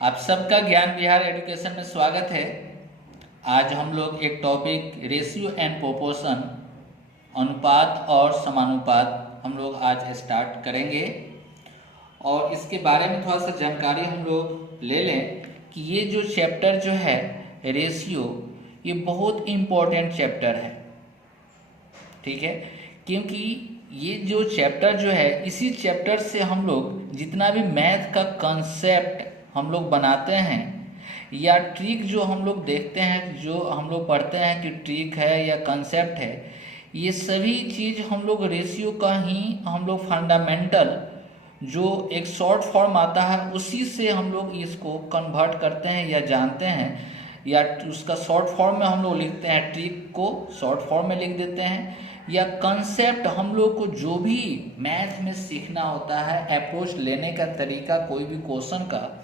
आप सबका ज्ञान विहार एजुकेशन में स्वागत है। आज हम लोग एक टॉपिक रेशियो एंड प्रोपोर्शन, अनुपात और समानुपात हम लोग आज स्टार्ट करेंगे और इसके बारे में थोड़ा सा जानकारी हम लोग ले लें कि ये जो चैप्टर जो है रेशियो, ये बहुत इम्पोर्टेंट चैप्टर है। ठीक है, क्योंकि ये जो चैप्टर जो है, इसी चैप्टर से हम लोग जितना भी मैथ का कंसेप्ट हम लोग बनाते हैं या ट्रिक जो हम लोग देखते हैं, जो हम लोग पढ़ते हैं कि ट्रिक है या कंसेप्ट है, ये सभी चीज़ हम लोग रेशियो का ही हम लोग फंडामेंटल जो एक शॉर्ट फॉर्म आता है उसी से हम लोग इसको कन्वर्ट करते हैं या जानते हैं, या उसका शॉर्ट फॉर्म में हम लोग लिखते हैं, ट्रिक को शॉर्ट फॉर्म में लिख देते हैं, या कंसेप्ट हम लोग को जो भी मैथ में सीखना होता है, अप्रोच लेने का तरीका कोई भी क्वेश्चन का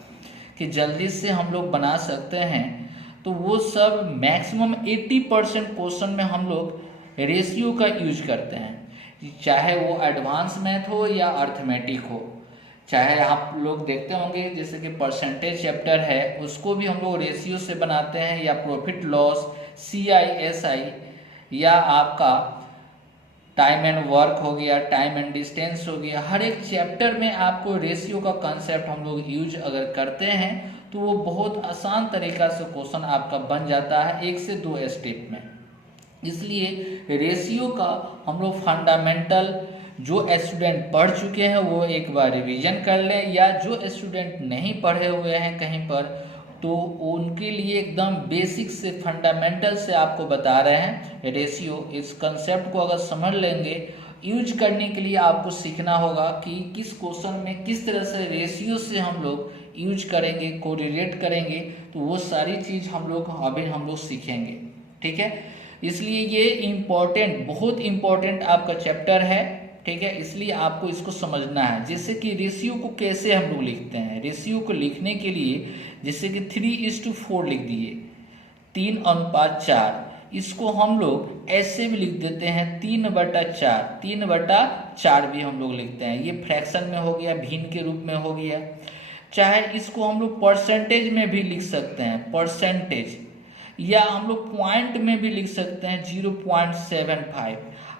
कि जल्दी से हम लोग बना सकते हैं, तो वो सब मैक्सिमम 80% क्वेश्चन में हम लोग रेशियो का यूज करते हैं। चाहे वो एडवांस मैथ हो या अर्थमेटिक हो, चाहे आप लोग देखते होंगे जैसे कि परसेंटेज चैप्टर है उसको भी हम लोग रेशियो से बनाते हैं, या प्रॉफिट लॉस, CISI, या आपका टाइम एंड वर्क हो गया, टाइम एंड डिस्टेंस हो गया। हर एक चैप्टर में आपको रेशियो का कंसेप्ट हम लोग यूज अगर करते हैं तो वो बहुत आसान तरीका से क्वेश्चन आपका बन जाता है 1 से 2 स्टेप में। इसलिए रेशियो का हम लोग फंडामेंटल जो स्टूडेंट पढ़ चुके हैं वो एक बार रिवीजन कर लें, या जो स्टूडेंट नहीं पढ़े हुए हैं कहीं पर तो उनके लिए एकदम बेसिक से फंडामेंटल से आपको बता रहे हैं रेशियो। इस कंसेप्ट को अगर समझ लेंगे, यूज करने के लिए आपको सीखना होगा कि किस क्वेश्चन में किस तरह से रेशियो से हम लोग यूज करेंगे, कोरिलेट करेंगे, तो वो सारी चीज़ हम लोग सीखेंगे। ठीक है, इसलिए ये इम्पोर्टेंट, बहुत इम्पोर्टेंट आपका चैप्टर है। ठीक है, इसलिए आपको इसको समझना है। जैसे कि रेशियो को कैसे हम लोग लिखते हैं, रेशियो को लिखने के लिए जैसे कि 3:4 लिख दिए, 3:4, इसको हम लोग ऐसे भी लिख देते हैं 3/4, 3/4 भी हम लोग लिखते हैं। ये फ्रैक्शन में हो गया, भिन्न के रूप में हो गया। चाहे इसको हम लोग परसेंटेज में भी लिख सकते हैं, परसेंटेज, या हम लोग पॉइंट में भी लिख सकते हैं 0.75।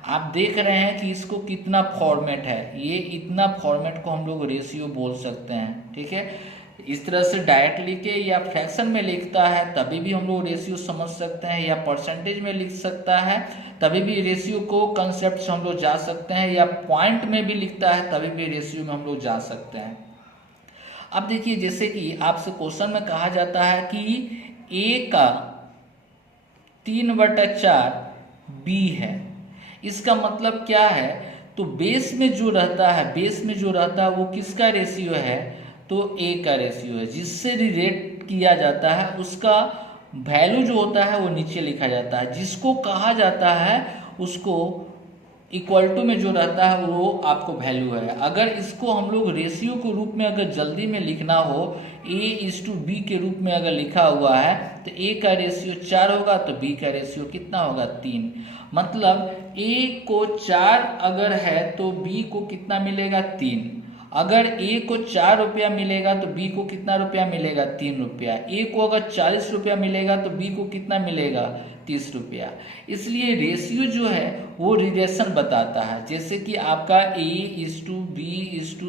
आप देख रहे हैं कि इसको कितना फॉर्मेट है, ये इतना फॉर्मेट को हम लोग रेशियो बोल सकते हैं। ठीक है, इस तरह से डायरेक्ट लिखे या फ्रैक्शन में लिखता है तभी भी हम लोग रेशियो समझ सकते हैं, या परसेंटेज में लिख सकता है तभी भी रेशियो को कंसेप्ट से हम लोग जा सकते हैं, या पॉइंट में भी लिखता है तभी भी रेशियो में हम लोग जा सकते हैं। अब देखिए, जैसे कि आपसे क्वेश्चन में कहा जाता है कि A का 3/4 B है, इसका मतलब क्या है, तो बेस में जो रहता है वो किसका रेशियो है, तो A का रेशियो है, जिससे रिलेट किया जाता है उसका वैल्यू जो होता है वो नीचे लिखा जाता है, जिसको कहा जाता है उसको इक्वल टू में जो रहता है वो आपको वैल्यू है। अगर इसको हम लोग रेशियो के रूप में अगर जल्दी में लिखना हो, A:B के रूप में अगर लिखा हुआ है तो A का रेशियो 4 होगा तो B का रेशियो कितना होगा, 3। मतलब A को 4 अगर है तो B को कितना मिलेगा, 3। अगर A को 4 रुपया मिलेगा तो B को कितना रुपया मिलेगा, 3 रुपया। A को अगर 40 रुपया मिलेगा तो B को कितना मिलेगा, 30 रुपया। इसलिए रेशियो जो है वो रिलेशन बताता है। जैसे कि आपका A:B:C:D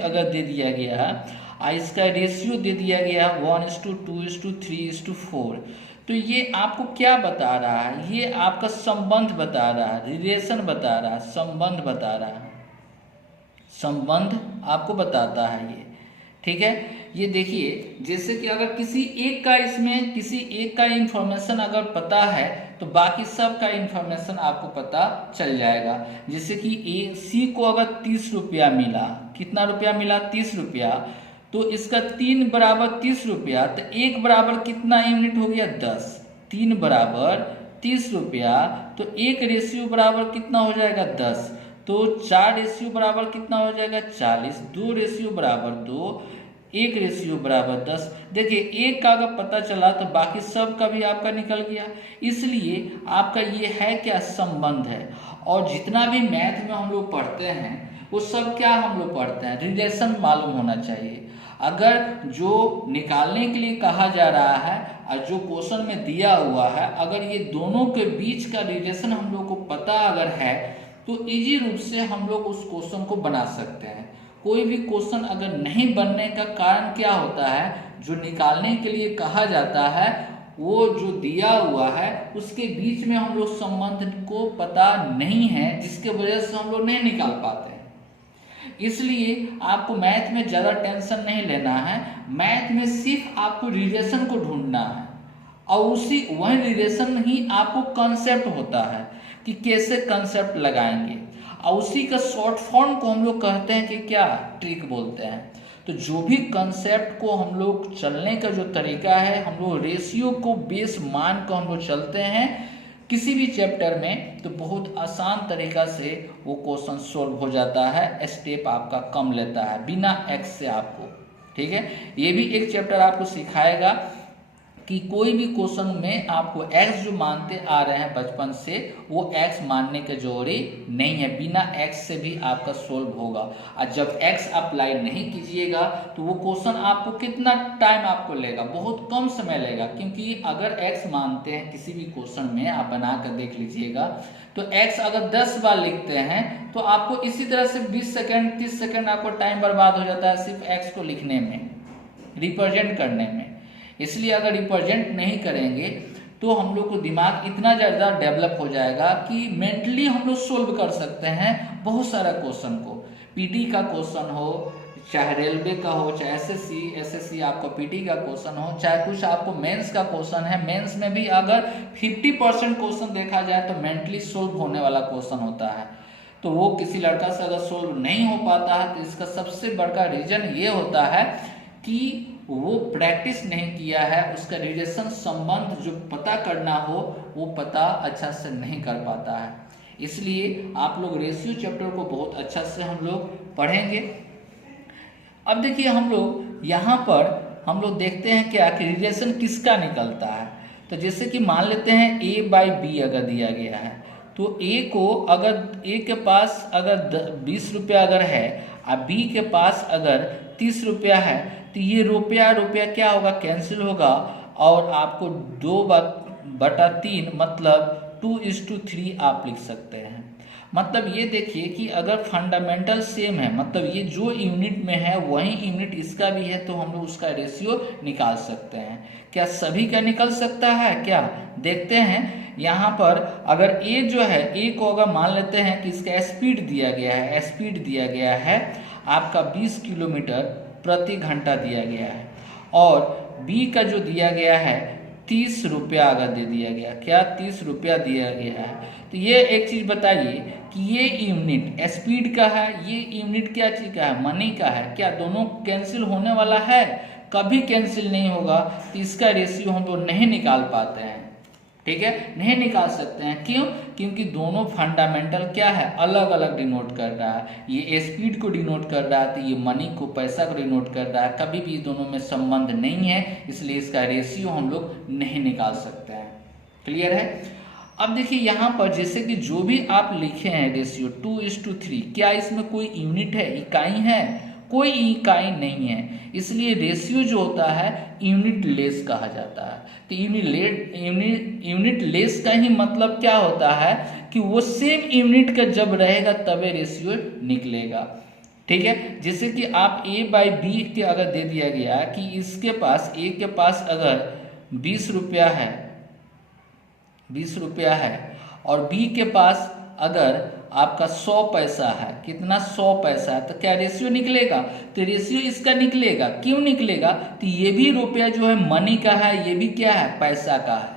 अगर दे दिया गया है, इसका रेशियो दे दिया गया 1:2:3:4, तो ये आपको क्या बता रहा है, ये आपका संबंध बता रहा है, रिलेशन बता रहा है, संबंध बता रहा है, संबंध आपको बताता है ये। ठीक है, ये देखिए, जैसे कि अगर किसी एक का इंफॉर्मेशन अगर पता है तो बाकी सब का इंफॉर्मेशन आपको पता चल जाएगा। जैसे कि C को अगर 30 रुपया मिला, कितना रुपया मिला, 30 रुपया, तो इसका 3 बराबर 30 रुपया, तो 1 बराबर कितना यूनिट हो गया, 10। 3 बराबर 30 रुपया, तो 1 रेशियो बराबर कितना हो जाएगा, 10। तो 4 रेशियो बराबर कितना हो जाएगा, 40। 2 रेशियो बराबर 2, 1 रेशियो बराबर 10। देखिए, एक का अगर पता चला तो बाकी सब का भी आपका निकल गया। इसलिए आपका ये है क्या, संबंध है। और जितना भी मैथ में हम लोग पढ़ते हैं वो सब क्या हम लोग पढ़ते हैं, रिलेशन मालूम होना चाहिए। अगर जो निकालने के लिए कहा जा रहा है और जो क्वेश्चन में दिया हुआ है, अगर ये दोनों के बीच का रिलेशन हम लोग को पता अगर है तो इजी रूप से हम लोग उस क्वेश्चन को बना सकते हैं। कोई भी क्वेश्चन अगर नहीं बनने का कारण क्या होता है, जो निकालने के लिए कहा जाता है वो जो दिया हुआ है उसके बीच में हम लोग संबंध को पता नहीं है, जिसके वजह से हम लोग नहीं निकाल पाते हैं। इसलिए आपको मैथ में ज़्यादा टेंशन नहीं लेना है, मैथ में सिर्फ आपको रिलेशन को ढूंढना है और वही रिलेशन ही आपको कंसेप्ट होता है कि कैसे कंसेप्ट लगाएंगे, और उसी का शॉर्ट फॉर्म को हम लोग कहते हैं कि क्या, ट्रिक बोलते हैं। तो जो भी कंसेप्ट को हम लोग चलने का जो तरीका है, हम लोग रेशियो को बेस मान को हम लोग चलते हैं किसी भी चैप्टर में, तो बहुत आसान तरीका से वो क्वेश्चन सोल्व हो जाता है, स्टेप आपका कम लेता है बिना एक्स से आपको। ठीक है, ये भी एक चैप्टर आपको सिखाएगा कि कोई भी क्वेश्चन में आपको x जो मानते आ रहे हैं बचपन से, वो x मानने के जरूरी नहीं है, बिना x से भी आपका सोल्व होगा। और जब x अप्लाई नहीं कीजिएगा तो वो क्वेश्चन आपको कितना टाइम आपको लेगा, बहुत कम समय लेगा। क्योंकि अगर x मानते हैं किसी भी क्वेश्चन में, आप बना कर देख लीजिएगा, तो x अगर 10 बार लिखते हैं तो आपको इसी तरह से 20 सेकेंड 30 सेकेंड आपको टाइम बर्बाद हो जाता है सिर्फ x को लिखने में, रिप्रेजेंट करने में। इसलिए अगर रिप्रेजेंट नहीं करेंगे तो हम लोग को दिमाग इतना ज़्यादा डेवलप हो जाएगा कि मेंटली हम लोग सोल्व कर सकते हैं बहुत सारा क्वेश्चन को। पीटी का क्वेश्चन हो, चाहे रेलवे का हो, चाहे एसएससी आपका पीटी का क्वेश्चन हो, चाहे कुछ आपको मेंस का क्वेश्चन है, मेंस में भी अगर 50% क्वेश्चन देखा जाए तो मेंटली सोल्व होने वाला क्वेश्चन होता है। तो वो किसी लड़का से अगर सोल्व नहीं हो पाता है तो इसका सबसे बड़ा रीजन ये होता है कि वो प्रैक्टिस नहीं किया है, उसका रिलेशन संबंध जो पता करना हो वो पता अच्छा से नहीं कर पाता है। इसलिए आप लोग रेशियो चैप्टर को बहुत अच्छा से हम लोग पढ़ेंगे। अब देखिए हम लोग यहाँ पर हम लोग देखते हैं क्या कि रिलेशन किसका निकलता है। तो जैसे कि मान लेते हैं a/b अगर दिया गया है, तो a को अगर a के पास अगर 20 रुपया अगर है और b के पास अगर 30 रुपया है, तो ये रुपया क्या होगा, कैंसिल होगा, और आपको 2/3 मतलब 2:3 आप लिख सकते हैं। मतलब ये देखिए कि अगर फंडामेंटल सेम है, मतलब ये जो यूनिट में है वही यूनिट इसका भी है, तो हम लोग उसका रेशियो निकाल सकते हैं। क्या सभी का निकल सकता है क्या, देखते हैं। यहाँ पर अगर a जो है, a को अगर मान लेते हैं कि इसका स्पीड दिया गया है, स्पीड दिया गया है आपका 20 किलोमीटर प्रति घंटा दिया गया है, और b का जो दिया गया है 30 रुपया अगर दे दिया गया, क्या 30 रुपया दिया गया है, तो ये एक चीज़ बताइए कि ये यूनिट स्पीड का है, ये यूनिट क्या चीज़ का है, मनी का है। क्या दोनों कैंसिल होने वाला है, कभी कैंसिल नहीं होगा, तो इसका रेशियो हम लोग नहीं निकाल पाते हैं। ठीक है, नहीं निकाल सकते हैं, क्यों, क्योंकि दोनों फंडामेंटल क्या है, अलग अलग डिनोट कर रहा है। ये स्पीड को डिनोट कर रहा है, तो ये मनी को, पैसा को डिनोट कर रहा है, कभी भी दोनों में संबंध नहीं है, इसलिए इसका रेशियो हम लोग नहीं निकाल सकते हैं। क्लियर है। अब देखिए यहाँ पर जैसे कि जो भी आप लिखे हैं रेशियो 2:3, क्या इसमें कोई यूनिट है, इकाई है, कोई इकाई नहीं है, इसलिए रेशियो जो होता है यूनिट लेस कहा जाता है। तो यूनिट लेस का ही मतलब क्या होता है कि वो सेम यूनिट का जब रहेगा तभी रेशियो निकलेगा। ठीक है, जैसे कि आप a/b के अगर दे दिया गया कि इसके पास, a के पास अगर 20 रुपया है, 20 रुपया है, और b के पास अगर आपका 100 पैसा है, कितना 100 पैसा है, तो क्या रेशियो निकलेगा, तो रेशियो इसका निकलेगा। क्यों निकलेगा, तो ये भी रुपया जो है मनी का है, ये भी क्या है, पैसा का है,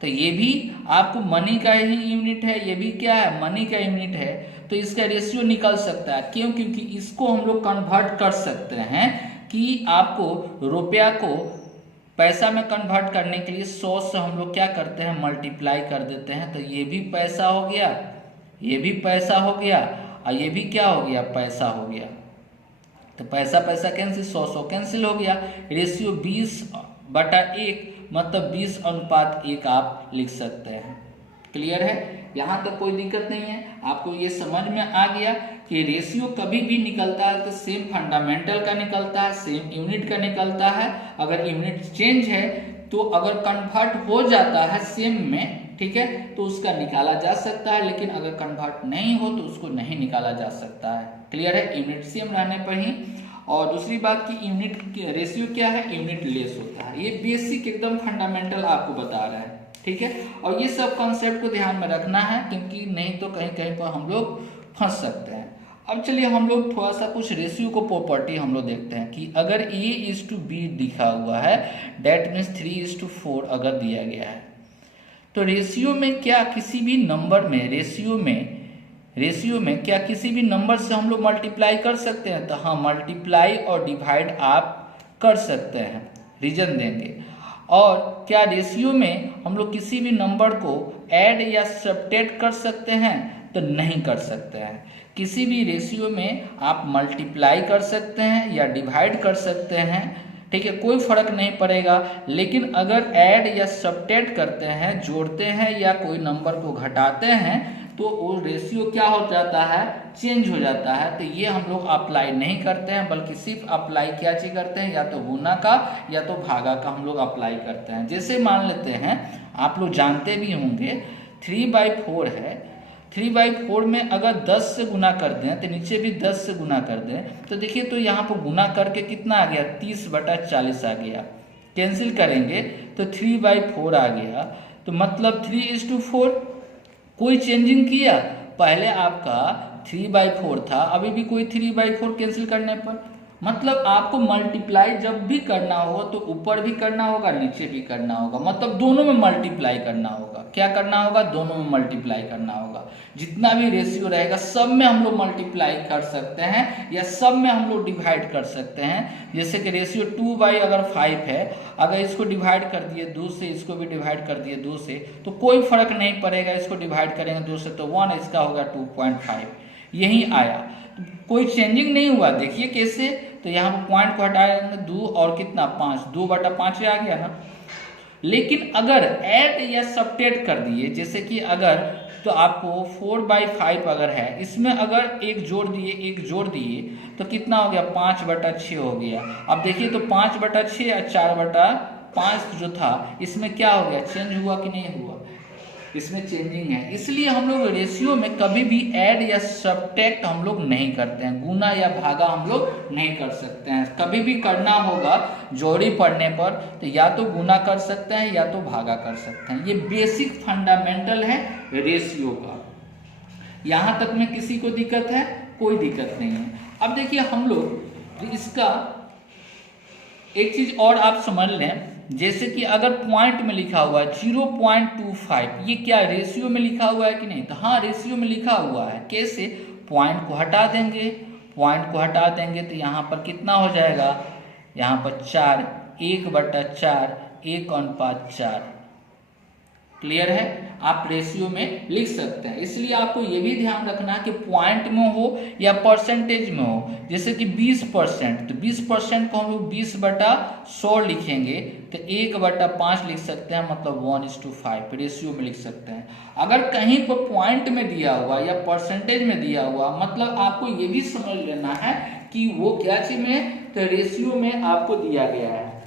तो ये भी आपको मनी का ही यूनिट है, ये भी क्या है, मनी का यूनिट है, तो इसका रेशियो निकल सकता है। क्यों, क्योंकि इसको हम लोग कन्वर्ट कर सकते हैं कि आपको रुपया को पैसा में कन्वर्ट करने के लिए 100 से हम लोग क्या करते हैं, मल्टीप्लाई कर देते हैं, तो ये भी पैसा हो गया, ये भी पैसा हो गया, और ये भी क्या हो गया, पैसा हो गया। तो पैसा पैसा कैंसिल, 100 कैंसिल हो गया। रेशियो 20/1 मतलब 20:1 आप लिख सकते हैं। क्लियर है, यहाँ तक कोई दिक्कत नहीं है, आपको ये समझ में आ गया कि रेशियो कभी भी निकलता है तो सेम फंडामेंटल का निकलता है, सेम यूनिट का निकलता है। अगर यूनिट चेंज है तो अगर कन्वर्ट हो जाता है सेम में, ठीक है, तो उसका निकाला जा सकता है, लेकिन अगर कन्वर्ट नहीं हो तो उसको नहीं निकाला जा सकता है। क्लियर है, यूनिट सेम रहने पर ही। और दूसरी बात कि यूनिट रेशियो क्या है, यूनिट लेस होता है। ये बेसिक एकदम फंडामेंटल आपको बता रहा है, ठीक है। और ये सब कॉन्सेप्ट को ध्यान में रखना है, क्योंकि नहीं तो कहीं कहीं पर हम लोग फंस सकते हैं। अब चलिए हम लोग थोड़ा सा कुछ रेशियो को प्रॉपर्टी हम लोग देखते हैं कि अगर A/B लिखा हुआ है, डेट मीन्स 3/4 अगर दिया गया है, तो रेशियो में क्या किसी भी नंबर में रेशियो में क्या किसी भी नंबर से हम लोग मल्टीप्लाई कर सकते हैं? तो हाँ, मल्टीप्लाई और डिवाइड आप कर सकते हैं, रीजन देंगे। और क्या रेशियो में हम लोग किसी भी नंबर को ऐड या सब्ट्रैक्ट कर सकते हैं? तो नहीं कर सकते हैं। किसी भी रेशियो में आप मल्टीप्लाई कर सकते हैं या डिवाइड कर सकते हैं, ठीक है, कोई फर्क नहीं पड़ेगा। लेकिन अगर ऐड या सब्ट्रैक्ट करते हैं, जोड़ते हैं या कोई नंबर को घटाते हैं, तो वो रेशियो क्या हो जाता है, चेंज हो जाता है। तो ये हम लोग अप्लाई नहीं करते हैं, बल्कि सिर्फ अप्लाई क्या चीज करते हैं, या तो गुना का या तो भागा का हम लोग अप्लाई करते हैं। जैसे मान लेते हैं, आप लोग जानते भी होंगे 3/4 है, 3/4 में अगर 10 से गुना कर दें तो नीचे भी 10 से गुना कर दें, तो देखिए तो यहाँ पर गुना करके कितना आ गया, 30/40 आ गया। कैंसिल करेंगे तो 3/4 आ गया। तो मतलब 3/4, कोई चेंजिंग किया, पहले आपका 3/4 था, अभी भी कोई 3/4 कैंसिल करने पर, मतलब आपको मल्टीप्लाई जब भी करना हो तो ऊपर भी करना होगा, नीचे भी करना होगा, मतलब दोनों में मल्टीप्लाई करना होगा। क्या करना होगा, दोनों में मल्टीप्लाई करना होगा। जितना भी रेशियो रहेगा सब में हम लोग मल्टीप्लाई कर सकते हैं या सब में हम लोग डिवाइड कर सकते हैं। जैसे कि रेशियो 2/5 है, अगर इसको डिवाइड कर दिए 2 से, इसको भी डिवाइड कर दिए 2 से, तो कोई फर्क नहीं पड़ेगा। इसको डिवाइड करेंगे 2 से तो 1, इसका होगा 2.5, यही आया, कोई चेंजिंग नहीं हुआ। देखिए कैसे, तो यहाँ पर पॉइंट को हटाएंगे 2 और कितना 5, 2/5 आ गया ना। लेकिन अगर ऐड या सब्ट्रैक्ट कर दिए, जैसे कि अगर तो आपको 4/5 अगर है, इसमें अगर एक जोड़ दिए तो कितना हो गया, 5/6 हो गया। अब देखिए तो 5/6 या 4/5 जो था, इसमें क्या हो गया, चेंज हुआ कि नहीं हुआ, इसमें चेंजिंग है। इसलिए हम लोग रेशियो में कभी भी ऐड या सब्ट्रैक्ट हम लोग नहीं करते हैं, गुना या भागा हम लोग नहीं कर सकते हैं। कभी भी करना होगा जोड़ी पढ़ने पर तो या तो गुना कर सकते हैं या तो भागा कर सकते हैं। ये बेसिक फंडामेंटल है रेशियो का। यहाँ तक में किसी को दिक्कत है? कोई दिक्कत नहीं है। अब देखिए हम लोग इसका एक चीज और आप समझ लें, जैसे कि अगर पॉइंट में लिखा हुआ है 0.25, ये क्या रेशियो में लिखा हुआ है कि नहीं? तो हाँ, रेशियो में लिखा हुआ है। कैसे? पॉइंट को हटा देंगे, तो यहाँ पर कितना हो जाएगा, यहाँ पर 4, 1/4, 1:4। क्लियर है, आप रेशियो में लिख सकते हैं। इसलिए आपको ये भी ध्यान रखना है कि पॉइंट में हो या परसेंटेज में हो। जैसे कि 20%, तो 20% को हम लोग 20/100 लिखेंगे तो 1/5 लिख सकते हैं, मतलब 1:5 रेशियो में लिख सकते हैं। अगर कहीं पर पॉइंट में दिया हुआ या परसेंटेज में दिया हुआ, मतलब आपको ये भी समझ लेना है कि वो क्या चीज में, तो रेशियो में आपको दिया गया है।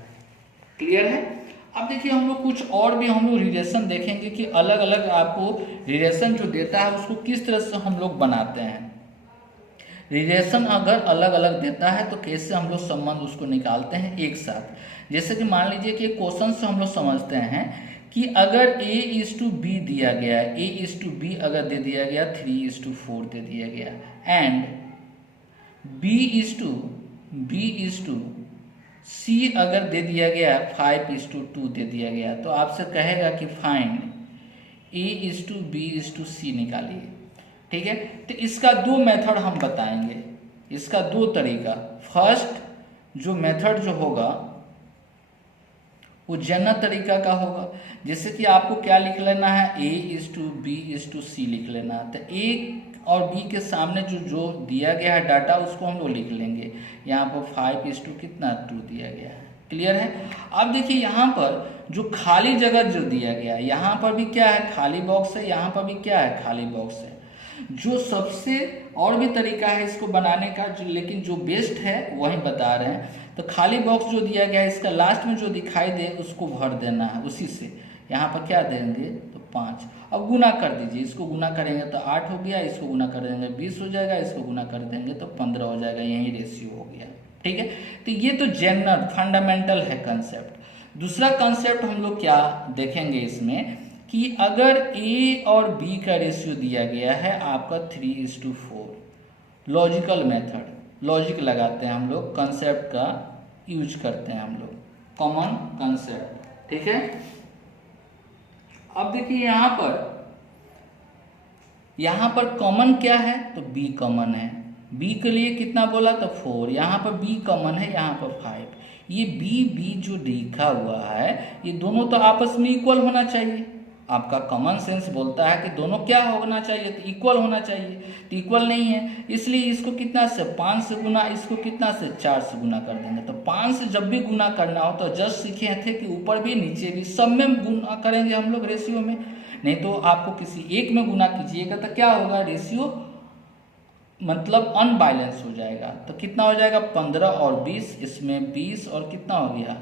क्लियर है। अब देखिए हम लोग कुछ और भी हम लोग रिलेशन देखेंगे कि अलग अलग आपको रिलेशन जो देता है उसको किस तरह से हम लोग बनाते हैं। रिलेशन अगर अलग अलग देता है तो कैसे हम लोग संबंध उसको निकालते हैं एक साथ। जैसे कि मान लीजिए कि क्वेश्चन से हम लोग समझते हैं कि अगर A/B दिया गया है, A/B अगर दे दिया गया 3/4 दे दिया गया, एंड B/C अगर दे दिया गया 5/2 दे दिया गया, तो आपसे कहेगा कि फाइंड A/B/C निकालिए। ठीक है, तो इसका 2 मेथड हम बताएंगे, इसका 2 तरीका। फर्स्ट जो मेथड जो होगा वो जनरल तरीका का होगा। जैसे कि आपको क्या लिख लेना है, A/B/C लिख लेना है। तो A और B के सामने जो दिया गया है डाटा उसको हम लोग लिख लेंगे। यहाँ पर 5:2 दिया गया है। क्लियर है। अब देखिए यहाँ पर जो खाली जगह जो दिया गया है, यहाँ पर भी क्या है, खाली बॉक्स है, यहाँ पर भी क्या है, खाली बॉक्स है। जो सबसे और भी तरीका है इसको बनाने का, लेकिन जो बेस्ट है वही बता रहे हैं। तो खाली बॉक्स जो दिया गया है इसका लास्ट में जो दिखाई दे उसको भर देना है उसी से। यहाँ पर क्या देंगे तो 5। अब गुना कर दीजिए, इसको गुना करेंगे तो 8 हो गया, इसको गुना कर देंगे 20 हो जाएगा, इसको गुना कर देंगे तो 15 हो जाएगा। यही रेशियो हो गया। ठीक है, तो ये तो जनरल फंडामेंटल है कंसेप्ट। दूसरा कंसेप्ट हम लोग क्या देखेंगे इसमें कि अगर ए और बी का रेशियो दिया गया है आपका 3:4, लॉजिकल मेथड, लॉजिक लगाते हैं हम लोग, कंसेप्ट का यूज करते हैं हम लोग, कॉमन कंसेप्ट। ठीक है, अब देखिए यहाँ पर कॉमन क्या है तो बी कॉमन है। बी के लिए कितना बोला तो 4, यहाँ पर बी कॉमन है, यहाँ पर 5। ये बी जो लिखा हुआ है ये दोनों तो आपस में इक्वल होना चाहिए। आपका कॉमन सेंस बोलता है कि दोनों क्या होना चाहिए तो इक्वल होना चाहिए, तो इक्वल नहीं है, इसलिए इसको कितना से 5 से गुना, इसको कितना से 4 से गुना कर देंगे। तो 5 से जब भी गुना करना हो तो जस्ट सीखे थे कि ऊपर भी नीचे भी सब में गुना करेंगे हम लोग रेशियो में, नहीं तो आपको किसी एक में गुना कीजिएगा तो क्या होगा रेशियो मतलब अनबैलेंस हो जाएगा। तो कितना हो जाएगा 15 और 20, इसमें 20 और कितना हो गया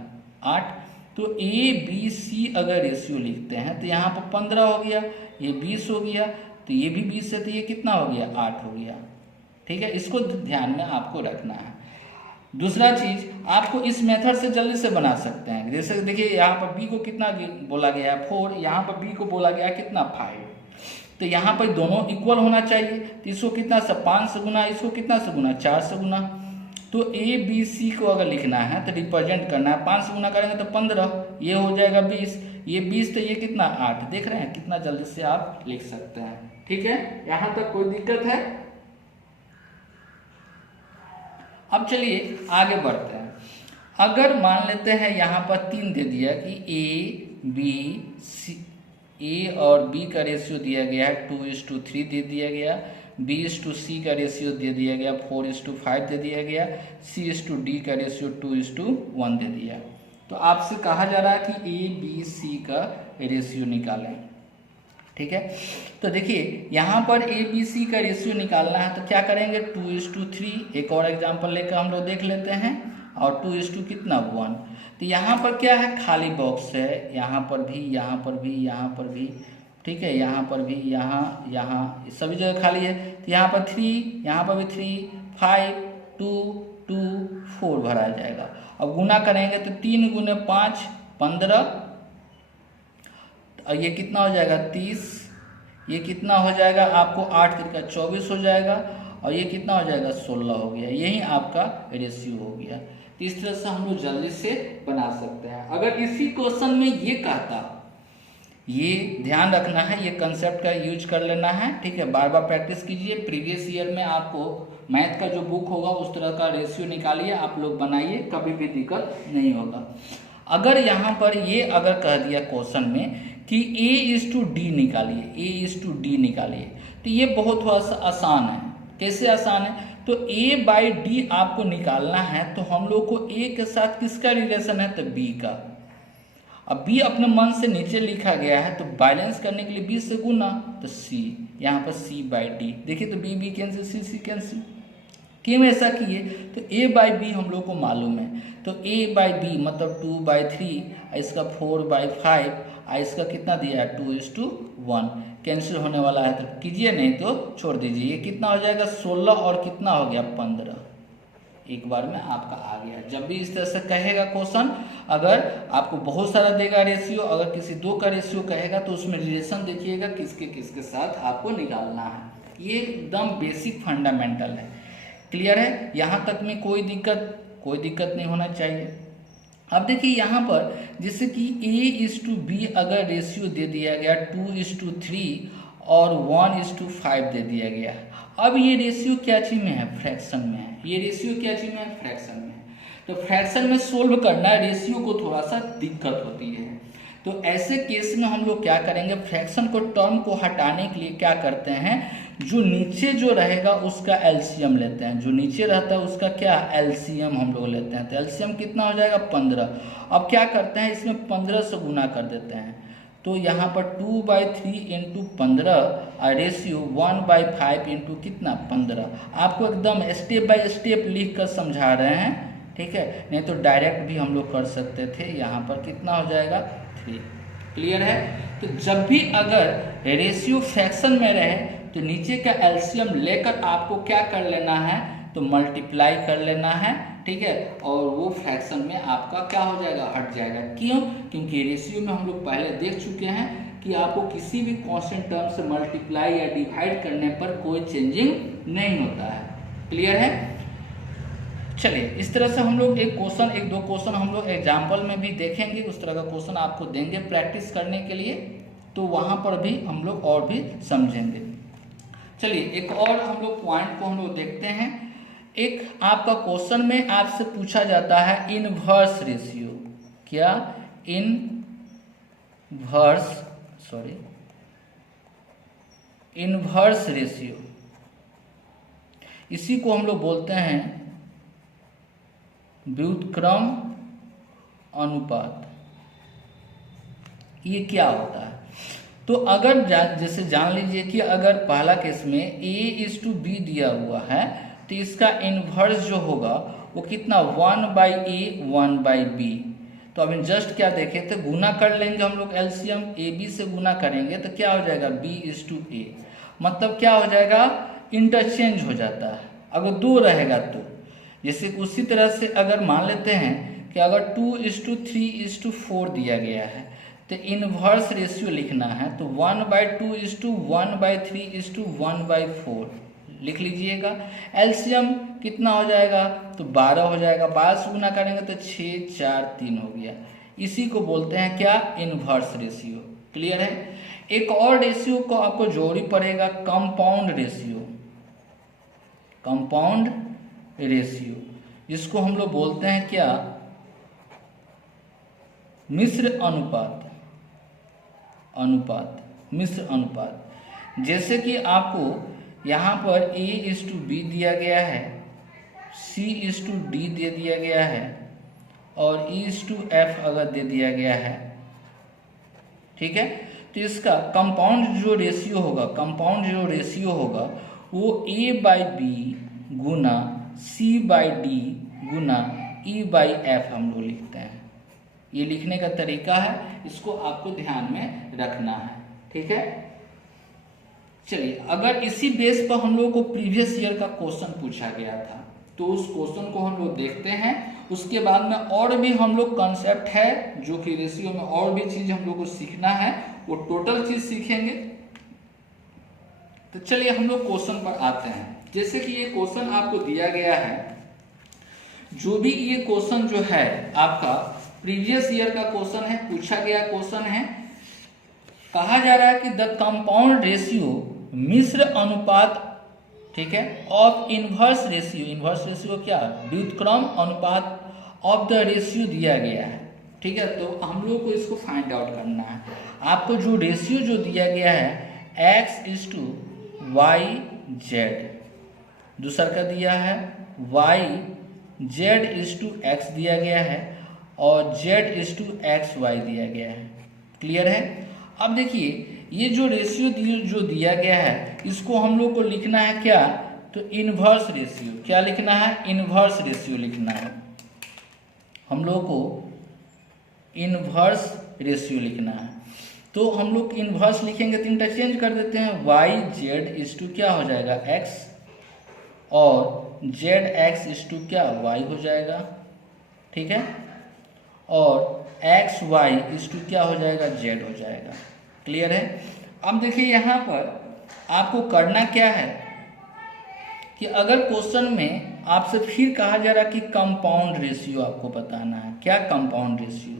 8। तो ए बी सी अगर रेशियो लिखते हैं तो यहाँ पर 15 हो गया, ये 20 हो गया, तो ये भी 20 है तो ये कितना हो गया 8 हो गया। ठीक है, इसको ध्यान में आपको रखना है। दूसरा चीज आपको इस मेथड से जल्दी से बना सकते हैं। जैसे देखिए यहाँ पर बी को कितना बोला गया है 4, यहाँ पर बी को बोला गया कितना 5, तो यहाँ पर दोनों इक्वल होना चाहिए। तो इसको कितना से 5 से गुना, इसको कितना से गुना 4 से गुना। तो ए बी सी को अगर लिखना है तो रिप्रेजेंट करना है, 5 से गुना करेंगे तो 15, ये हो जाएगा 20, ये 20 तो ये कितना 8। देख रहे हैं कितना जल्दी से आप लिख सकते हैं। ठीक है, यहाँ तक कोई दिक्कत है? अब चलिए आगे बढ़ते हैं। अगर मान लेते हैं यहाँ पर 3 दे दिया कि ए बी सी, ए और बी का रेशियो दिया गया है 2:3 दे दिया गया, B/C का रेशियो दे दिया गया 4:5 दे दिया गया, C/D का रेशियो 2:1 दे दिया। तो आपसे कहा जा रहा है कि ए बी सी का रेशियो निकालें। ठीक है, तो देखिए यहाँ पर ए बी सी का रेशियो निकालना है तो क्या करेंगे 2:3। एक और एग्जांपल लेकर हम लोग देख लेते हैं, और 2 कितना 1। तो यहाँ पर क्या है खाली बॉक्स है, यहाँ पर भी, यहाँ पर भी, यहाँ पर भी, ठीक है, यहाँ पर भी, यहाँ सभी जगह खाली है। तो यहाँ पर 3, यहाँ पर भी 3, 5, 2, 2, 4 भरा जाएगा। अब गुना करेंगे तो 3 गुने 5 15, और ये कितना हो जाएगा 30, ये कितना हो जाएगा आपको 8 3 का 24 हो जाएगा, और ये कितना हो जाएगा 16 हो गया। यही आपका रेशियो हो गया। तो इस तरह से हम लोग जल्दी से बना सकते हैं। अगर इसी क्वेश्चन में ये कहता, ये ध्यान रखना है, ये कंसेप्ट का यूज कर लेना है। ठीक है, बार बार प्रैक्टिस कीजिए। प्रीवियस ईयर में आपको मैथ का जो बुक होगा उस तरह का रेशियो निकालिए, आप लोग बनाइए, कभी भी दिक्कत नहीं होगा। अगर यहाँ पर ये अगर कह दिया क्वेश्चन में कि A/D निकालिए, A/D निकालिए, तो ये बहुत थोड़ा सा आसान है। कैसे आसान है? तो A/D आपको निकालना है तो हम लोग को A के साथ किसका रिलेशन है तो B का। अब B अपने मन से नीचे लिखा गया है तो बैलेंस करने के लिए B से गुना, तो C, यहाँ पर C/D। देखिए तो B कैंसिल, C कैंसिल। क्यों ऐसा किए तो A/B हम लोग को मालूम है, तो A/B मतलब 2/3, इसका 4/5, इसका कितना दिया है 2:1। कैंसिल होने वाला है तो कीजिए, नहीं तो छोड़ दीजिए। ये कितना हो जाएगा 16, और कितना हो गया 15। एक बार में आपका आ गया। जब भी इस तरह से कहेगा क्वेश्चन, अगर आपको बहुत सारा देगा रेशियो, अगर किसी 2 का रेशियो कहेगा तो उसमें रिलेशन देखिएगा किसके किसके साथ आपको निकालना है। ये एकदम बेसिक फंडामेंटल है। क्लियर है? यहाँ तक में कोई दिक्कत नहीं होना चाहिए। अब देखिए यहाँ पर जैसे कि A/B अगर रेशियो दे दिया गया 2:3 और 1:5 दे दिया गया। अब ये रेशियो क्या चीज में है? फ्रैक्शन में है। ये रेशियो क्या चीज में है? फ्रैक्शन में। तो फ्रैक्शन में सोल्व करना रेशियो को थोड़ा सा दिक्कत होती है। तो ऐसे केस में हम लोग क्या करेंगे, फ्रैक्शन को टर्म को हटाने के लिए क्या करते हैं, जो नीचे जो रहेगा उसका एलसीएम लेते हैं। जो नीचे रहता है उसका क्या एलसीएम हम लोग लेते हैं। तो एलसीएम कितना हो जाएगा 15। अब क्या करते हैं, इसमें 15 से गुना कर देते हैं। तो यहाँ पर 2/3 इंटू 15 और रेशियो 1/5 इंटू कितना 15। आपको एकदम स्टेप बाय स्टेप लिख कर समझा रहे हैं, ठीक है, नहीं तो डायरेक्ट भी हम लोग कर सकते थे। यहाँ पर कितना हो जाएगा 3। क्लियर है। तो जब भी अगर रेशियो फ्रैक्शन में रहे तो नीचे का एलसीएम लेकर आपको क्या कर लेना है, तो मल्टीप्लाई कर लेना है, ठीक है, और वो फ्रैक्शन में आपका क्या हो जाएगा, हट जाएगा। क्यों? क्योंकि रेशियो में हम लोग पहले देख चुके हैं कि आपको किसी भी कांस्टेंट टर्म से मल्टीप्लाई या डिवाइड करने पर कोई चेंजिंग नहीं होता है। क्लियर है। चलिए, इस तरह से हम लोग एक दो क्वेश्चन हम लोग एग्जाम्पल में भी देखेंगे, उस तरह का क्वेश्चन आपको देंगे प्रैक्टिस करने के लिए, तो वहाँ पर भी हम लोग और भी समझेंगे। चलिए, एक और हम लोग पॉइंट को हम लोग देखते हैं। एक आपका क्वेश्चन में आपसे पूछा जाता है इनवर्स रेशियो। क्या? इनवर्स रेशियो, इसी को हम लोग बोलते हैं व्युत्क्रम अनुपात। ये क्या होता है? तो अगर जैसे जान लीजिए कि अगर पहला केस में A:B दिया हुआ है तो इसका इन्वर्स जो होगा वो कितना 1/A 1/B। तो अभी जस्ट क्या देखें, तो गुना कर लेंगे हम लोग, एलसीएम AB से गुना करेंगे तो क्या हो जाएगा B:A। मतलब क्या हो जाएगा, इंटरचेंज हो जाता है अगर 2 रहेगा तो। जैसे उसी तरह से अगर मान लेते हैं कि अगर 2:3:4 दिया गया है तो इनवर्स रेशियो लिखना है तो 1/2 1/3 1/4 लिख लीजिएगा। एलसीएम कितना हो जाएगा, तो 12 हो जाएगा। 12 से गुना करेंगे तो 6 4 3 हो गया। इसी को बोलते हैं क्या, इनवर्स रेशियो। क्लियर है। एक और रेशियो को आपको जोड़ी पड़ेगा, कंपाउंड रेशियो। कंपाउंड रेशियो जिसको हम लोग बोलते हैं क्या, मिश्र अनुपात। मिश्र अनुपात। जैसे कि आपको यहाँ पर A:B दिया गया है, C:D दे दिया गया है और E:F अगर दे दिया गया है, ठीक है, तो इसका कंपाउंड जो रेशियो होगा वो A/B गुना C/D गुना E/F हम लोग लिखते हैं। ये लिखने का तरीका है, इसको आपको ध्यान में रखना है, ठीक है। चलिए, अगर इसी बेस पर हम लोगों को प्रीवियस ईयर का क्वेश्चन पूछा गया था तो उस क्वेश्चन को हम लोग देखते हैं। उसके बाद में और भी हम लोग कंसेप्ट है जो कि रेशियो में और भी चीज हम लोग को सीखना है, वो टोटल चीज सीखेंगे। तो चलिए हम लोग क्वेश्चन पर आते हैं। जैसे कि ये क्वेश्चन आपको दिया गया है, जो भी ये क्वेश्चन जो है आपका प्रीवियस ईयर का क्वेश्चन है, पूछा गया क्वेश्चन है। कहा जा रहा है कि द कंपाउंड रेशियो, मिश्र अनुपात, ठीक है, ऑफ इनवर्स रेशियो क्या, व्युत्क्रम अनुपात ऑफ द रेशियो दिया गया है, ठीक है। तो हम लोग को इसको फाइंड आउट करना है। आपको जो रेशियो जो दिया गया है X:Y/Z, दूसरा का दिया है YZ:X दिया गया है और Z:XY दिया गया है। क्लियर है। अब देखिए ये जो रेशियो जो दिया गया है इसको हम लोग को लिखना है क्या, तो इनवर्स रेशियो। क्या लिखना है, इनवर्स रेशियो लिखना है। हम लोग को इनवर्स रेशियो लिखना है। तो हम लोग इनवर्स लिखेंगे तो इंटरचेंज कर देते हैं, YZ क्या हो जाएगा X और ZX क्या Y हो जाएगा, ठीक है, और XY क्या हो जाएगा Z हो जाएगा। क्लियर है। अब देखिए यहाँ पर आपको करना क्या है कि अगर क्वेश्चन में आपसे फिर कहा जा रहा कि कंपाउंड रेशियो आपको बताना है, क्या कंपाउंड रेशियो,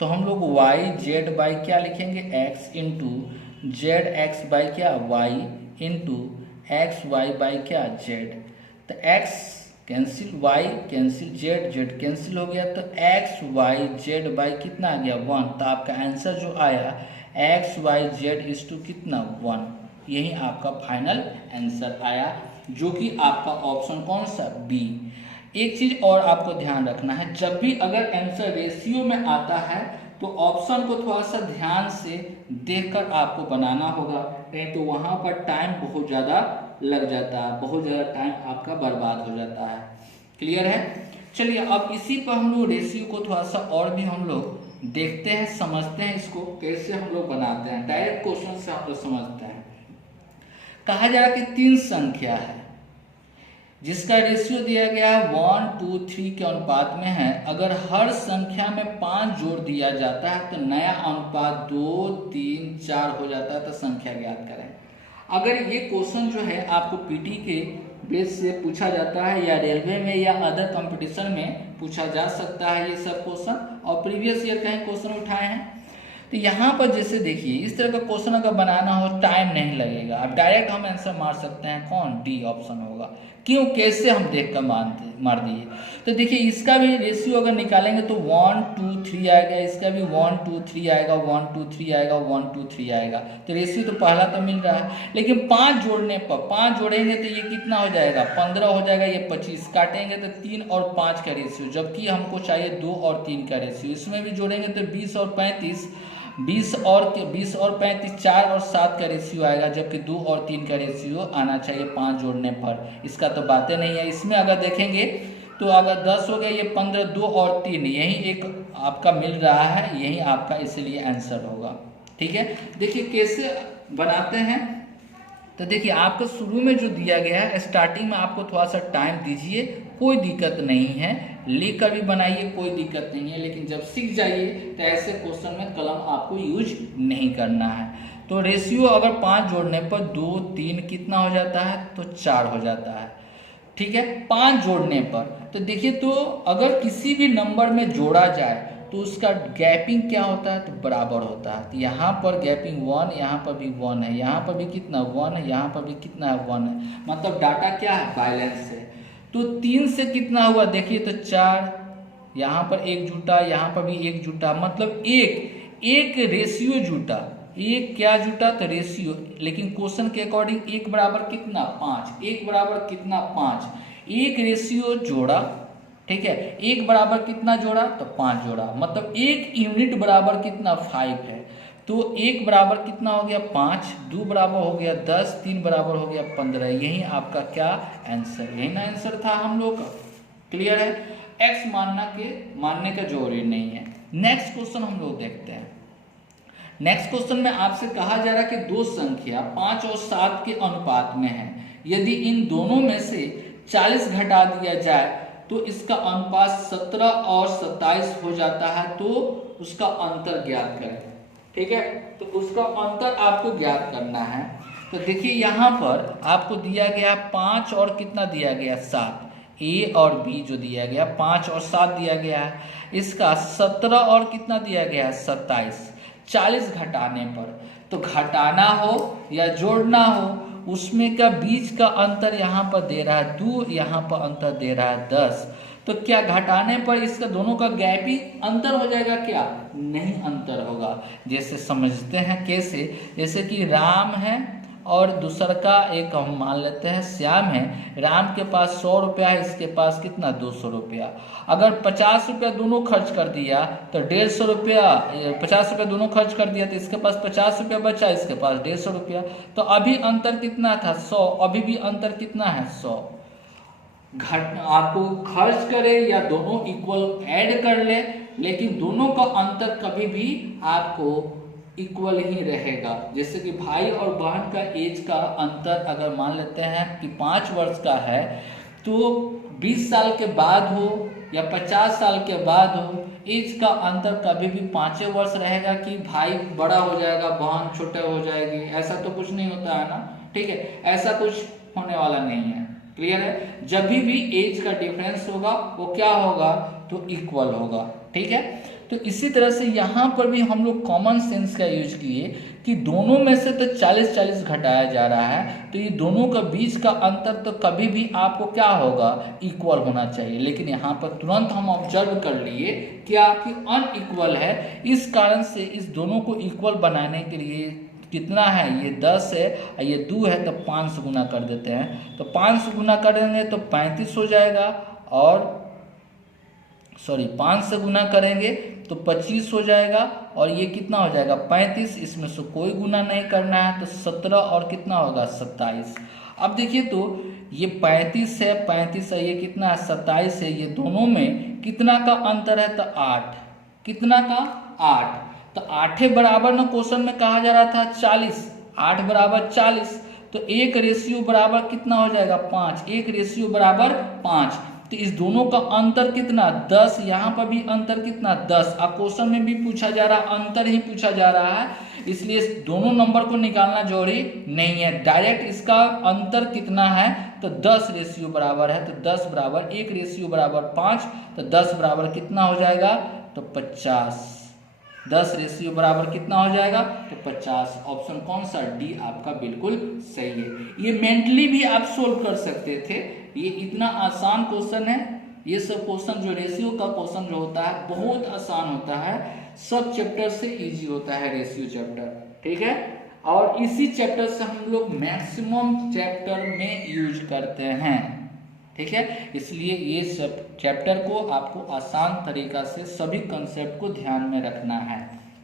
तो हम लोग YZ बाई क्या लिखेंगे X इंटू ZX बाई क्या Y इंटू XY बाई क्या Z। तो X cancel, Y cancel, Z cancel हो गया, तो XYZ बाई कितना आ गया 1। तो आपका आंसर जो आया XYZ कितना 1। यही आपका फाइनल आंसर आया, जो कि आपका ऑप्शन कौन सा, बी। एक चीज और आपको ध्यान रखना है, जब भी अगर आंसर रेशियो में आता है तो ऑप्शन को थोड़ा सा ध्यान से देखकर आपको बनाना होगा, नहीं तो वहाँ पर टाइम बहुत ज़्यादा लग जाता है, बहुत ज़्यादा टाइम आपका बर्बाद हो जाता है। क्लियर है? चलिए अब इसी पर हम लोग रेशियो को थोड़ा सा और भी हम लोग देखते हैं, समझते हैं इसको कैसे हम लोग बनाते हैं। डायरेक्ट क्वेश्चन से हम लोग समझते हैं। कहा जा रहा है कि 3 संख्या है जिसका रेशियो दिया गया है 1, 2, 3 के अनुपात में है। अगर हर संख्या में 5 जोड़ दिया जाता है तो नया अनुपात 2, 3, 4 हो जाता है, तो संख्या ज्ञात करें। अगर ये क्वेश्चन जो है आपको पीटी के बेस से पूछा जाता है या रेलवे में या अदर कंपटीशन में पूछा जा सकता है ये सब क्वेश्चन, और प्रीवियस ईयर कहीं क्वेश्चन उठाए हैं। तो यहाँ पर जैसे देखिए इस तरह का क्वेश्चन अगर बनाना हो टाइम नहीं लगेगा, अब डायरेक्ट हम आंसर मार सकते हैं, कौन? डी ऑप्शन होगा। क्यों? कैसे? हम देख कर मार दिए। तो देखिए इसका भी रेशियो अगर निकालेंगे तो 1, 2, 3 आएगा, इसका भी 1, 2, 3 आएगा, 1, 2, 3 आएगा, 1, 2, 3 आएगा। तो रेशियो तो पहला तो मिल रहा है, लेकिन 5 जोड़ने पर 5 जोड़ेंगे तो ये कितना हो जाएगा? 15 हो जाएगा, ये 25 काटेंगे तो 3 और 5 का रेशियो, जबकि हमको चाहिए 2 और 3 का रेशियो। इसमें भी जोड़ेंगे तो 20 और 35, 20 और 35 4 और 7 का रेशियो आएगा, जबकि 2 और 3 का रेशियो आना चाहिए 5 जोड़ने पर। इसका तो बातें नहीं है। इसमें अगर देखेंगे तो अगर 10 हो गया, ये 15, 2 और 3 यही एक आपका मिल रहा है, यही आपका इसलिए आंसर होगा। ठीक है, देखिए कैसे बनाते हैं। तो देखिए आपको शुरू में जो दिया गया है, स्टार्टिंग में आपको थोड़ा सा टाइम दीजिए, कोई दिक्कत नहीं है, लेकर भी बनाइए, कोई दिक्कत नहीं है। लेकिन जब सीख जाइए तो ऐसे क्वेश्चन में कलम आपको यूज नहीं करना है। तो रेशियो अगर 5 जोड़ने पर 2, 3 कितना हो जाता है? तो 4 हो जाता है। ठीक है, 5 जोड़ने पर तो देखिए, तो अगर किसी भी नंबर में जोड़ा जाए तो उसका गैपिंग क्या होता है? तो बराबर होता है। तो यहाँ पर गैपिंग 1, यहाँ पर भी 1 है, यहाँ पर भी कितना 1 है, यहाँ पर भी कितना 1 है, मतलब डाटा क्या है? बैलेंस है। तो 3 से कितना हुआ? देखिए तो 4, यहाँ पर 1 जुटा, यहाँ पर भी 1 जुटा, मतलब एक रेशियो जुटा। एक क्या जुटा? तो रेशियो। लेकिन क्वेश्चन के अकॉर्डिंग 1 बराबर कितना? 5। 1 बराबर कितना? 5। एक रेशियो जोड़ा, ठीक है, 1 बराबर कितना जोड़ा? तो 5 जोड़ा, मतलब 1 यूनिट बराबर कितना? 5 है। तो 1 बराबर कितना हो गया? 5, 2 बराबर हो गया 10, 3 बराबर हो गया 15। यही आपका क्या आंसर? यही ना आंसर था हम लोग का। क्लियर है? एक्स मानने का जरूरी नहीं है। नेक्स्ट क्वेश्चन हम लोग देखते हैं। नेक्स्ट क्वेश्चन में आपसे कहा जा रहा है कि 2 संख्या 5 और 7 के अनुपात में है। यदि इन दोनों में से 40 घटा दिया जाए तो इसका अनुपात 17 और 27 हो जाता है, तो उसका अंतर ज्ञात करें। ठीक है, तो उसका अंतर आपको ज्ञात करना है। तो देखिए यहाँ पर आपको दिया गया 5 और कितना दिया गया? 7। ए और बी जो दिया गया 5 और 7 दिया गया है, इसका 17 और कितना दिया गया है? 27। 40 घटाने पर, तो घटाना हो या जोड़ना हो, उसमें का बीच का अंतर यहाँ पर दे रहा है 2, यहाँ पर अंतर दे रहा है 10। तो क्या घटाने पर इसका दोनों का गैप ही अंतर हो जाएगा? क्या नहीं अंतर होगा। जैसे समझते हैं कैसे, जैसे कि राम है और दूसर का एक हम मान लेते हैं श्याम है। राम के पास 100 रुपया है, इसके पास कितना? 200 रुपया। अगर 50 रुपया दोनों खर्च कर दिया तो 150 रुपया, 50 रुपया दोनों खर्च कर दिया तो इसके पास 50 रुपया बचा, इसके पास 150 रुपया। तो अभी अंतर कितना था? 100। अभी भी अंतर कितना है? 100। आपको खर्च करे या दोनों इक्वल ऐड कर ले, लेकिन दोनों का अंतर कभी भी आपको इक्वल ही रहेगा। जैसे कि भाई और बहन का एज का अंतर अगर मान लेते हैं कि 5 वर्ष का है, तो 20 साल के बाद हो या 50 साल के बाद हो, एज का अंतर कभी भी 5 वर्ष रहेगा कि भाई बड़ा हो जाएगा, बहन छोटे हो जाएगी, ऐसा तो कुछ नहीं होता है ना। ठीक है, ऐसा कुछ होने वाला नहीं है। क्लियर है? जब भी एज का डिफरेंस होगा वो क्या होगा? तो इक्वल होगा। ठीक है, तो इसी तरह से यहाँ पर भी हम लोग कॉमन सेंस का यूज किए कि दोनों में से तो 40-40 घटाया जा रहा है, तो ये दोनों का बीच का अंतर तो कभी भी आपको क्या होगा? इक्वल होना चाहिए। लेकिन यहाँ पर तुरंत हम ऑब्जर्व कर लिए क्या कि अनइक्वल है। इस कारण से इस दोनों को इक्वल बनाने के लिए कितना है? ये 10 है, ये 2 है, तो 5 से गुना कर देते हैं। तो 5 से गुना करेंगे तो 35 हो जाएगा, और 5 से गुना करेंगे तो 25 हो जाएगा, और ये कितना हो जाएगा 35, इसमें से कोई गुना नहीं करना है, तो 17 और कितना होगा 27। अब देखिए तो ये 35 है, 35 है, ये कितना है 27 है, ये दोनों में कितना का अंतर है, तो 8, कितना का 8, तो 8 बराबर ना क्वेश्चन में कहा जा रहा था 40, 8 बराबर 40, तो एक रेशियो बराबर कितना हो जाएगा 5, एक रेशियो बराबर 5, तो इस दोनों का अंतर कितना 10, यहाँ पर भी अंतर कितना 10, अब क्वेश्चन में भी पूछा जा रहा अंतर ही पूछा जा रहा है, इसलिए दोनों नंबर को निकालना जरूरी नहीं है, डायरेक्ट इसका अंतर कितना है तो 10 रेशियो बराबर है, तो 10 बराबर एक रेशियो बराबर 5, तो 10 बराबर कितना हो जाएगा तो 50, 10 रेशियो बराबर कितना हो जाएगा तो 50। ऑप्शन कौन सा डी आपका बिल्कुल सही है। ये मेंटली भी आप सोल्व कर सकते थे, ये इतना आसान क्वेश्चन है, ये सब क्वेश्चन जो रेशियो का क्वेश्चन जो होता है बहुत आसान होता है, सब चैप्टर से इजी होता है रेशियो चैप्टर, ठीक है, और इसी चैप्टर से हम लोग मैक्सिमम चैप्टर में यूज करते हैं, ठीक है, इसलिए ये सब चैप्टर को आपको आसान तरीका से सभी कंसेप्ट को ध्यान में रखना है,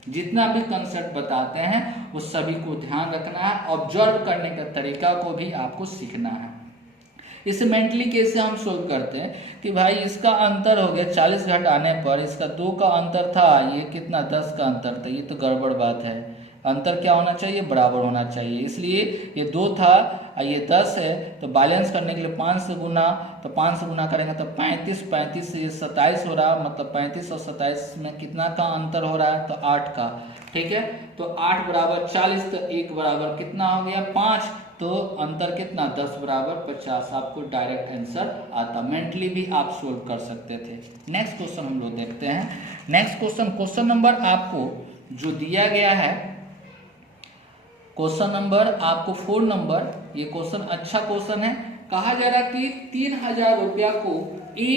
जितना भी कंसेप्ट बताते हैं वो सभी को ध्यान रखना है, ऑब्जर्व करने का तरीका को भी आपको सीखना है। इसे मेंटली कैसे हम सोल्व करते हैं कि भाई इसका अंतर हो गया 40 घटाने पर, इसका 2 का अंतर था, ये कितना 10 का अंतर था, ये तो गड़बड़ बात है, अंतर क्या होना चाहिए बराबर होना चाहिए, इसलिए ये 2 था ये 10 है, तो बैलेंस करने के लिए 5 से गुना, तो 5 से गुना करेंगे तो 35, 35 से ये 27 हो रहा है, मतलब 35 और 27 में कितना का अंतर हो रहा है तो 8 का, ठीक है, तो 8 बराबर 40, तो 1 बराबर कितना हो गया 5, तो अंतर कितना 10 बराबर 50, आपको डायरेक्ट आंसर आता, मेंटली भी आप सोल्व कर सकते थे। नेक्स्ट क्वेश्चन हम लोग देखते हैं, नेक्स्ट क्वेश्चन नंबर आपको जो दिया गया है, क्वेश्चन नंबर आपको 4 नंबर, ये क्वेश्चन अच्छा क्वेश्चन है, कहा जा रहा कि 3000 रुपया को ए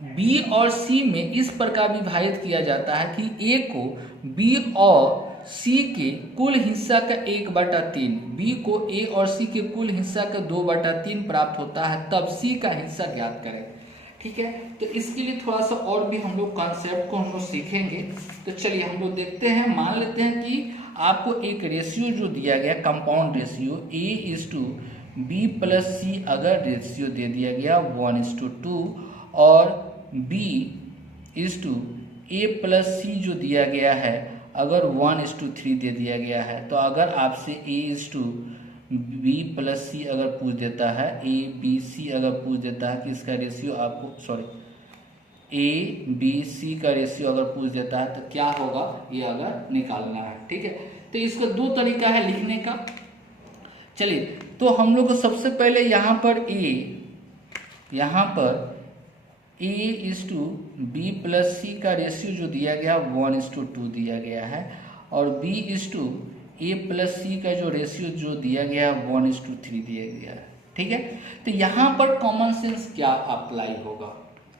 बी और सी में इस प्रकार विभाजित किया जाता है कि ए को बी और सी के कुल हिस्सा का 1/3, बी को ए और सी के कुल हिस्सा का 2/3 प्राप्त होता है, तब सी का हिस्सा ज्ञात करें, ठीक है, तो इसके लिए थोड़ा सा और भी हम लोग कॉन्सेप्ट को हम लोग सीखेंगे, तो चलिए हम लोग देखते हैं, मान लेते हैं कि आपको एक रेशियो जो दिया गया कंपाउंड रेशियो A/B + C, अगर रेशियो दे दिया गया 1:2 और B/A + C जो दिया गया है अगर 1:3 दे दिया गया है, तो अगर आपसे A/B + C अगर पूछ देता है, ABC अगर पूछ देता है कि इसका रेशियो आपको ABC का रेशियो अगर पूछ देता है तो क्या होगा ये अगर निकालना है, ठीक है, तो इसका 2 तरीका है लिखने का। चलिए तो हम लोग को सबसे पहले यहाँ पर A/B + C का रेशियो जो दिया गया 1:2 दिया गया है, और B/A + C का जो रेशियो जो दिया गया 1:3 दिया गया है, ठीक है, तो यहाँ पर कॉमन सेंस क्या अप्लाई होगा,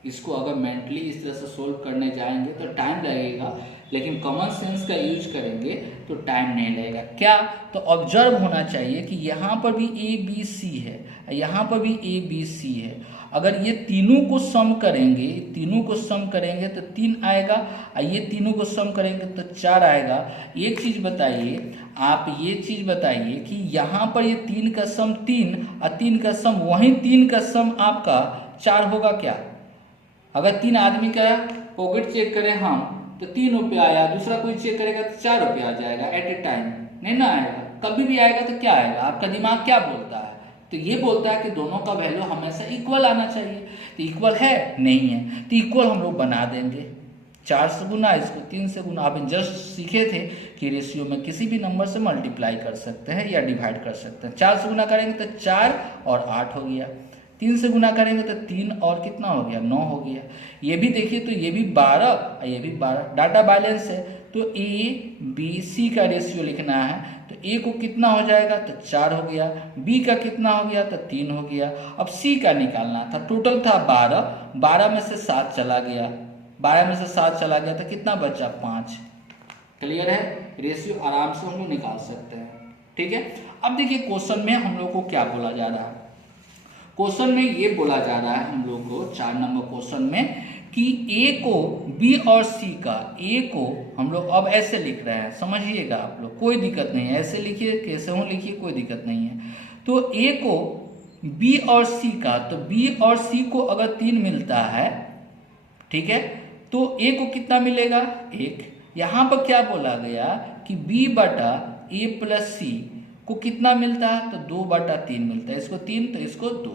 इसको अगर मेंटली इस तरह से सोल्व करने जाएंगे तो टाइम लगेगा, लेकिन कॉमन सेंस का यूज करेंगे तो टाइम नहीं लगेगा। क्या, तो ऑब्जर्व होना चाहिए कि यहाँ पर भी ABC है, यहाँ पर भी ABC है, अगर ये तीनों को सम करेंगे तो 3 आएगा, और ये तीनों को सम करेंगे तो 4 आएगा। एक चीज बताइए, आप ये चीज बताइए कि यहाँ पर ये 3 का सम 3 और 3 का सम, वहीं 3 का सम आपका 4 होगा क्या? अगर 3 आदमी का पॉकेट चेक करें हम तो 3 रुपया आया, दूसरा कोई चेक करेगा तो 4 रुपया आ जाएगा एट ए टाइम, नहीं ना आएगा, कभी भी आएगा तो क्या आएगा, आपका दिमाग क्या बोलता है, तो ये बोलता है कि दोनों का वैल्यू हमेशा इक्वल आना चाहिए, तो इक्वल है नहीं है, तो इक्वल हम लोग बना देंगे, 4 से गुना, इसको 3 से गुना। आप जस्ट सीखे थे कि रेशियो में किसी भी नंबर से मल्टीप्लाई कर सकते हैं या डिवाइड कर सकते हैं। 4 से गुना करेंगे तो 4 और 8 हो गया, 3 से गुना करेंगे तो 3 और कितना हो गया 9 हो गया। ये भी देखिए तो ये भी 12 और ये भी 12, डाटा बैलेंस है, तो ABC का रेशियो लिखना है, तो A को कितना हो जाएगा तो 4 हो गया, B का कितना हो गया तो 3 हो गया। अब C का निकालना था, टोटल था 12, 12 में से 7 चला गया, 12 में से 7 चला गया तो कितना बचा 5। क्लियर है, रेशियो आराम से हम लोग निकाल सकते हैं, ठीक है। अब देखिए क्वेश्चन में हम लोग को क्या बोला जा रहा है, क्वेश्चन में ये बोला जा रहा है हम लोग को 4 नंबर क्वेश्चन में कि ए को बी और सी का, ए को हम लोग अब ऐसे लिख रहे हैं, समझिएगा आप लोग, कोई दिक्कत नहीं है, ऐसे लिखिए कैसे हो लिखिए, कोई दिक्कत नहीं है। तो ए को बी और सी का, तो बी और सी को अगर 3 मिलता है, ठीक है, तो ए को कितना मिलेगा 1। यहाँ पर क्या बोला गया कि b बटा ए प्लस सी को कितना मिलता है, तो 2/3 मिलता है, इसको 3 तो इसको 2।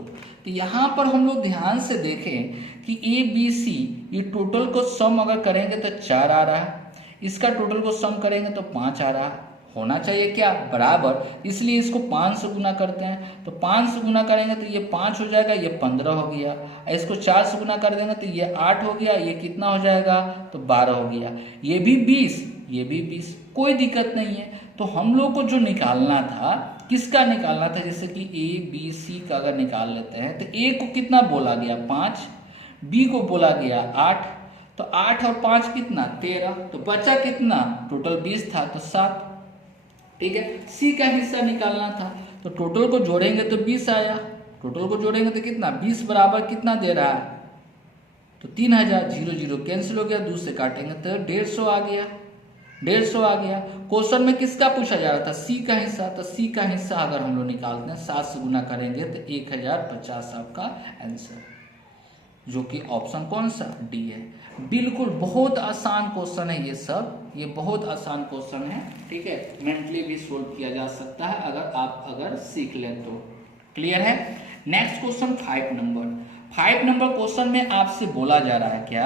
तो यहाँ पर हम लोग ध्यान से देखें कि ए बी सी ये टोटल को सम अगर करेंगे तो 4 आ रहा है, इसका टोटल को सम करेंगे तो 5 आ रहा है, होना चाहिए क्या बराबर, इसलिए इसको 5 से गुना करते हैं, तो 5 से गुना करेंगे तो ये 5 हो जाएगा, ये 15 हो गया, इसको 4 से गुना कर देंगे तो ये 8 हो गया, ये कितना हो जाएगा, तो 12 हो गया, ये भी 20, ये भी 20, कोई दिक्कत नहीं है। तो हम लोग को जो निकालना था, किसका निकालना था, जैसे कि ए बी सी का अगर निकाल लेते हैं तो ए को कितना बोला गया 5, बी को बोला गया 8, तो 8 और 5 कितना 13, तो बचा कितना, टोटल 20 था तो 7, ठीक है। सी का हिस्सा निकालना था, तो टोटल को जोड़ेंगे तो 20 आया, टोटल को जोड़ेंगे तो कितना 20 बराबर कितना दे रहा है, तो 3000, 0 0 कैंसिल हो गया, 2 से काटेंगे तो 150 आ गया, 150 आ गया। क्वेश्चन में किसका पूछा जा रहा था, सी का हिस्सा, तो सी का हिस्सा अगर हम लोग निकालते हैं 7 से गुना करेंगे तो 1050 आपका आंसर, जो कि ऑप्शन कौन सा डी है। बिल्कुल बहुत आसान क्वेश्चन है ये सब, ये बहुत आसान क्वेश्चन है, ठीक है, मेंटली भी सोल्व किया जा सकता है अगर सीख लें तो। क्लियर है। नेक्स्ट क्वेश्चन 5 नंबर क्वेश्चन में आपसे बोला जा रहा है क्या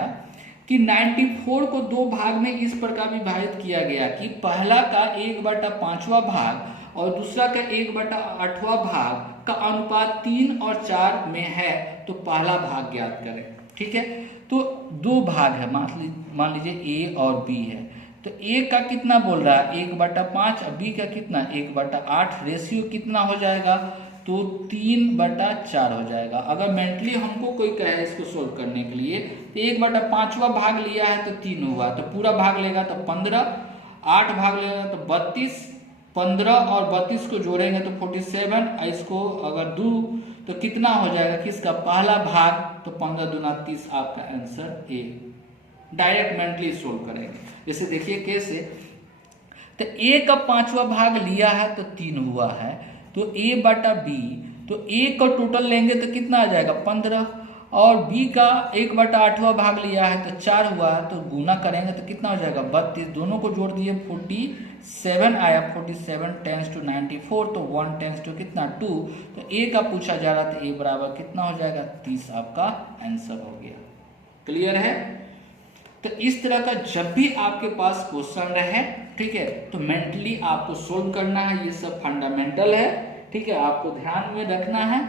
कि 94 को 2 भाग में इस प्रकार विभाजित किया गया कि पहला का 1/5वां भाग और दूसरा का 1/8वां भाग का अनुपात 3 और 4 में है, तो पहला भाग ज्ञात करें। ठीक है, तो 2 भाग है, मान लीजिए ए और बी है, तो ए का कितना बोल रहा है 1/5 और बी का कितना 1/8, रेशियो कितना हो जाएगा, तो 3/4 हो जाएगा। अगर मेंटली हमको कोई कहे इसको सोल्व करने के लिए, तो 1/5वां भाग लिया है तो 3 हुआ, तो पूरा भाग लेगा तो 15, 8 भाग लेगा तो 32, 15 और 32 को जोड़ेंगे तो 47, इसको अगर 2 तो कितना हो जाएगा, किसका पहला भाग, तो 15 दूना 30 आपका answer A. Direct mentally solve करेंगे, जैसे देखिए कैसे, तो ए का 5वां भाग लिया है तो 3 हुआ है, तो a बटा बी, तो a का टोटल लेंगे तो कितना आ जाएगा 15, और b का 1/8वां भाग लिया है तो 4 हुआ है, तो गुना करेंगे तो कितना हो जाएगा 32, दोनों को जोड़ दिए 47 आया, 47 10 to 94, तो 1 10 to कितना 2, तो a का पूछा जा रहा था a बराबर कितना हो जाएगा 30, आपका आंसर हो गया। क्लियर है। तो इस तरह का जब भी आपके पास क्वेश्चन रहे, ठीक है, तो मेंटली आपको सोल्व करना है, ये सब फंडामेंटल है, ठीक है, आपको ध्यान में रखना है,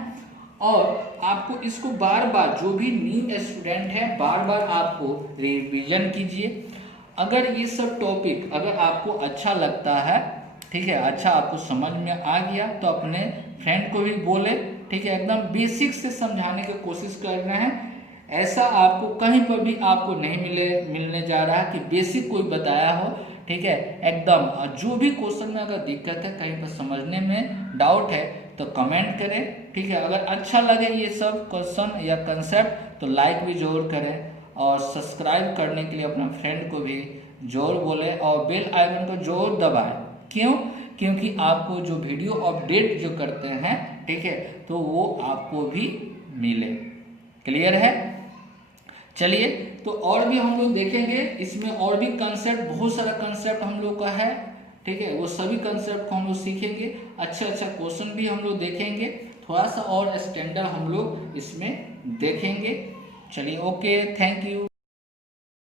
और आपको इसको बार बार, जो भी न्यू स्टूडेंट है, बार बार आपको रिवीजन कीजिए। अगर ये सब टॉपिक अगर आपको अच्छा लगता है, ठीक है, अच्छा आपको समझ में आ गया, तो अपने फ्रेंड को भी बोले, ठीक है, एकदम बेसिक से समझाने की कोशिश कर रहे हैं। ऐसा आपको कहीं पर भी आपको नहीं मिलने जा रहा है कि बेसिक कोई बताया हो, ठीक है, एकदम। जो भी क्वेश्चन में अगर दिक्कत है, कहीं पर समझने में डाउट है, तो कमेंट करें, ठीक है। अगर अच्छा लगे ये सब क्वेश्चन या कंसेप्ट, तो लाइक भी जरूर करें, और सब्सक्राइब करने के लिए अपना फ्रेंड को भी जरूर बोले, और बेल आइकन को जरूर दबाएं। क्यों? क्योंकि आपको जो वीडियो अपडेट जो करते हैं, ठीक है, तो वो आपको भी मिले। क्लियर है। चलिए, तो और भी हम लोग देखेंगे, इसमें और भी कंसेप्ट, बहुत सारा कंसेप्ट हम लोग का है, ठीक है, वो सभी कंसेप्ट को हम लोग सीखेंगे, अच्छा क्वेश्चन भी हम लोग देखेंगे, थोड़ा सा और स्टैंडर्ड हम लोग इसमें देखेंगे। चलिए, ओके, थैंक यू।